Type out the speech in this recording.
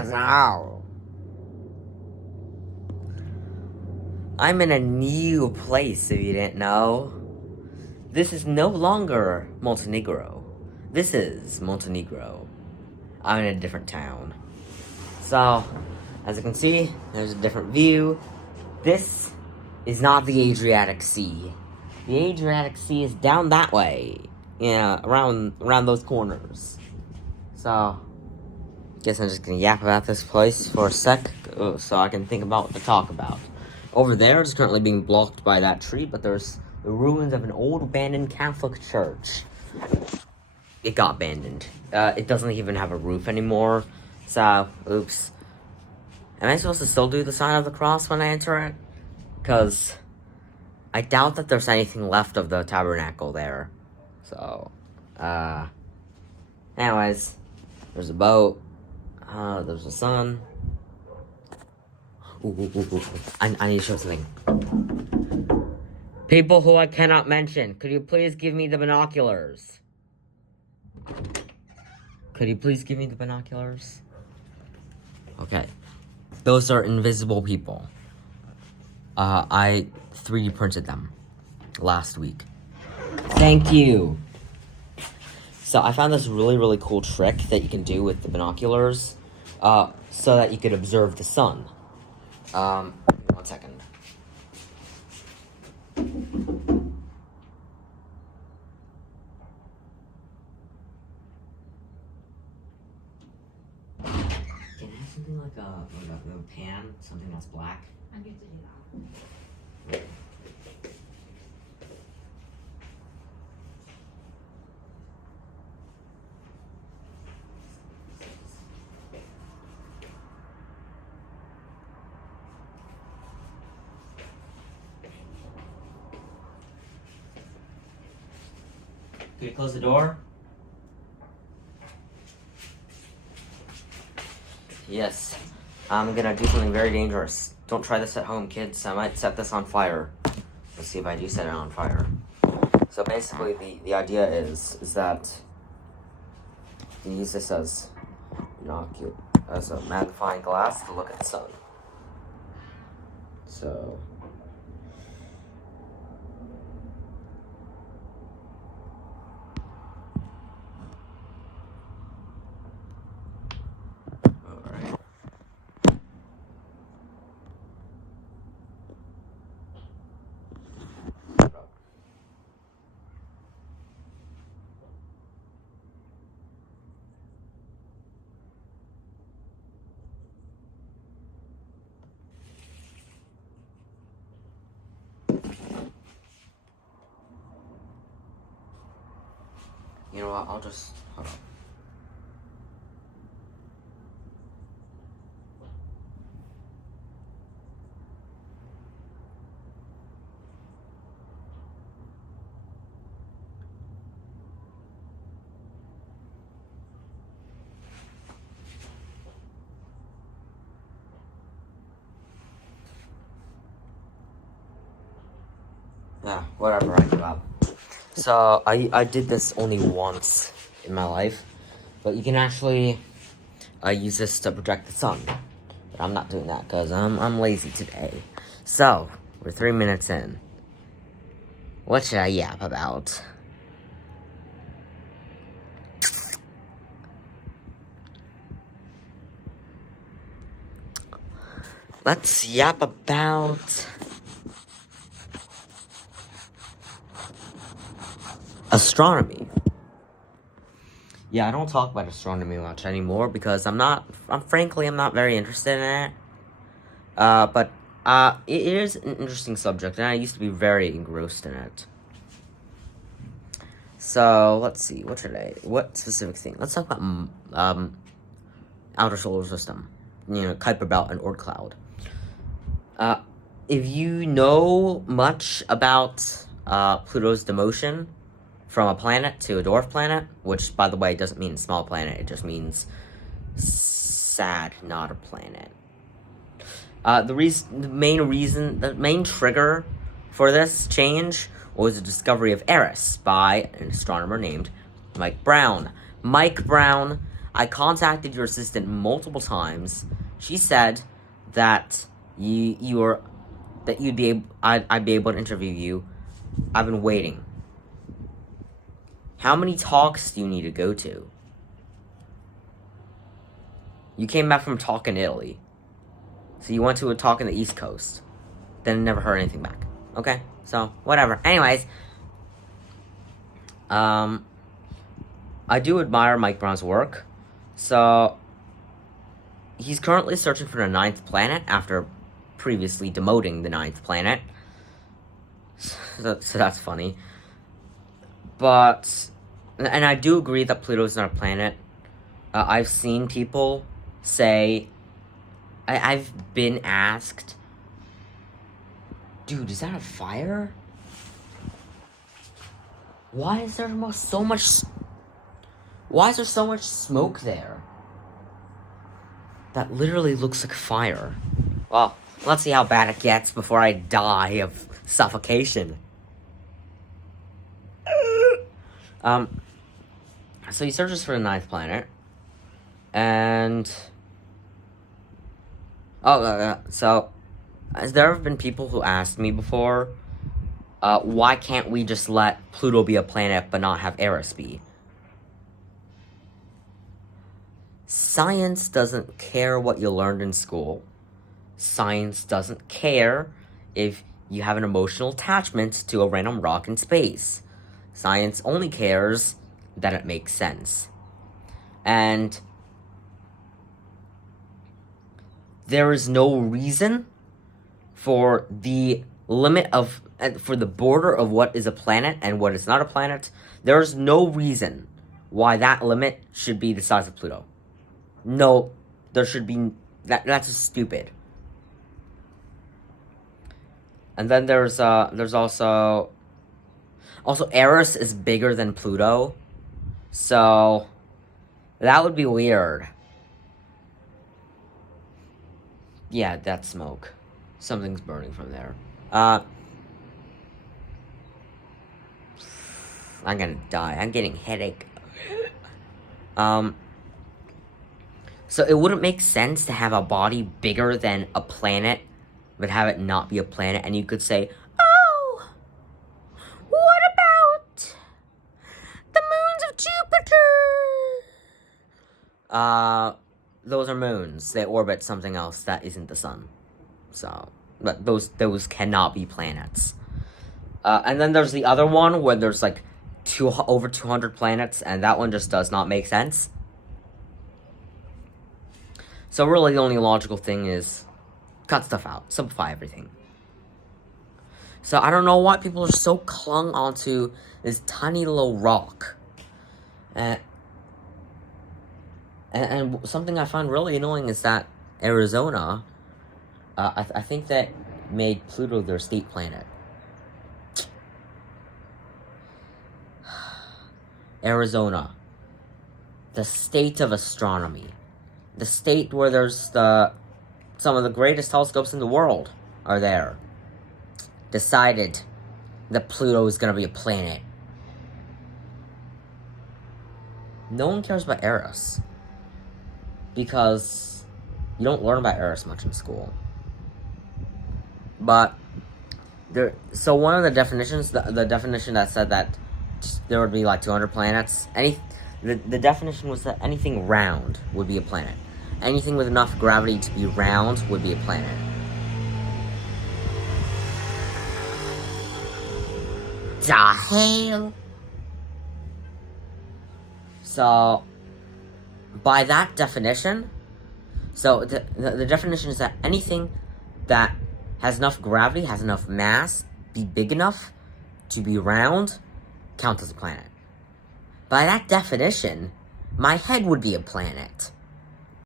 No. I'm in a new place, if you didn't know. This is no longer Montenegro. This is Montenegro. I'm in a different town. So, as you can see, there's a different view. This is not the Adriatic Sea. The Adriatic Sea is down that way. Yeah, around those corners. So, guess I'm just gonna yap about this place for a sec, so I can think about what to talk about. Over there is currently being blocked by that tree, but there's the ruins of an old abandoned Catholic church. It got abandoned. It doesn't even have a roof anymore. So, oops. Am I supposed to still do the sign of the cross when I enter it? Because I doubt that there's anything left of the tabernacle there. So, anyways, there's a boat. There's the sun. Ooh. I need to show something. People who I cannot mention, could you please give me the binoculars? Could you please give me the binoculars? Okay. Those are invisible people. I 3D printed them last week. Thank you. So I found this really, really cool trick that you can do with the binoculars, so that you could observe the sun. 1 second. Can I have something like a pan, something that's black? I get to do that. Can you close the door? Yes. I'm gonna do something very dangerous. Don't try this at home, kids. I might set this on fire. Let's see if I do set it on fire. So basically, the idea is that you use this as a magnifying glass to look at the sun. So. Alright. You know what, I'll just, hold on. Yeah, whatever, I give up. So, I did this only once in my life, but you can actually use this to project the sun. But I'm not doing that because I'm lazy today. So, we're 3 minutes in. What should I yap about? Let's yap about astronomy. Yeah, I don't talk about astronomy much anymore because I'm frankly not very interested in it. But it is an interesting subject, and I used to be very engrossed in it. So, let's see, what specific thing? Let's talk about, outer solar system. Kuiper Belt and Oort cloud. If you know much about, Pluto's demotion from a planet to a dwarf planet, which, by the way, doesn't mean small planet, it just means sad, not a planet. The main trigger for this change was the discovery of Eris by an astronomer named Mike Brown. Mike Brown I contacted your assistant multiple times. She said that I'd be able to interview you. I've been waiting. How many talks do you need to go to? You came back from a talk in Italy. So you went to a talk in the East Coast. Then never heard anything back. Okay? So, whatever. Anyways. I do admire Mike Brown's work. So, he's currently searching for the 9th planet after previously demoting the 9th planet. So that's funny. But, and I do agree that Pluto's not a planet. I've seen people say, I've been asked, dude, is that a fire? Why is there so much smoke there? That literally looks like fire. Well, let's see how bad it gets before I die of suffocation. So he searches for the 9th planet. And... so... there have been people who asked me before, why can't we just let Pluto be a planet but not have Eris be? Science doesn't care what you learned in school. Science doesn't care if you have an emotional attachment to a random rock in space. Science only cares that it makes sense. And there is no reason for the limit of, for the border of what is a planet and what is not a planet. There is no reason why that limit should be the size of Pluto. No, there should be, that's just stupid. And then there's also Eris is bigger than Pluto, so that would be weird. Yeah, that's smoke. Something's burning from there. I'm gonna die. I'm getting headache. So it wouldn't make sense to have a body bigger than a planet, but have it not be a planet, and you could say, oh, what about the moons of Jupiter? Those are moons. They orbit something else that isn't the sun. So, but those cannot be planets. And then there's the other one where there's like over 200 planets, and that one just does not make sense. So really the only logical thing is cut stuff out, simplify everything. So I don't know why people are so clung onto this tiny little rock. And something I find really annoying is that Arizona, I think that made Pluto their state planet. Arizona, the state of astronomy. The state where there's some of the greatest telescopes in the world are there. Decided that Pluto is gonna be a planet. No one cares about Eris. Because you don't learn about Eris much in school. But so one of the definitions, the definition that said that there would be like 200 planets, the definition was that anything round would be a planet. Anything with enough gravity to be round would be a planet. The hell? So, by that definition, so the definition is that anything that has enough gravity, has enough mass, be big enough to be round, counts as a planet. By that definition, my head would be a planet.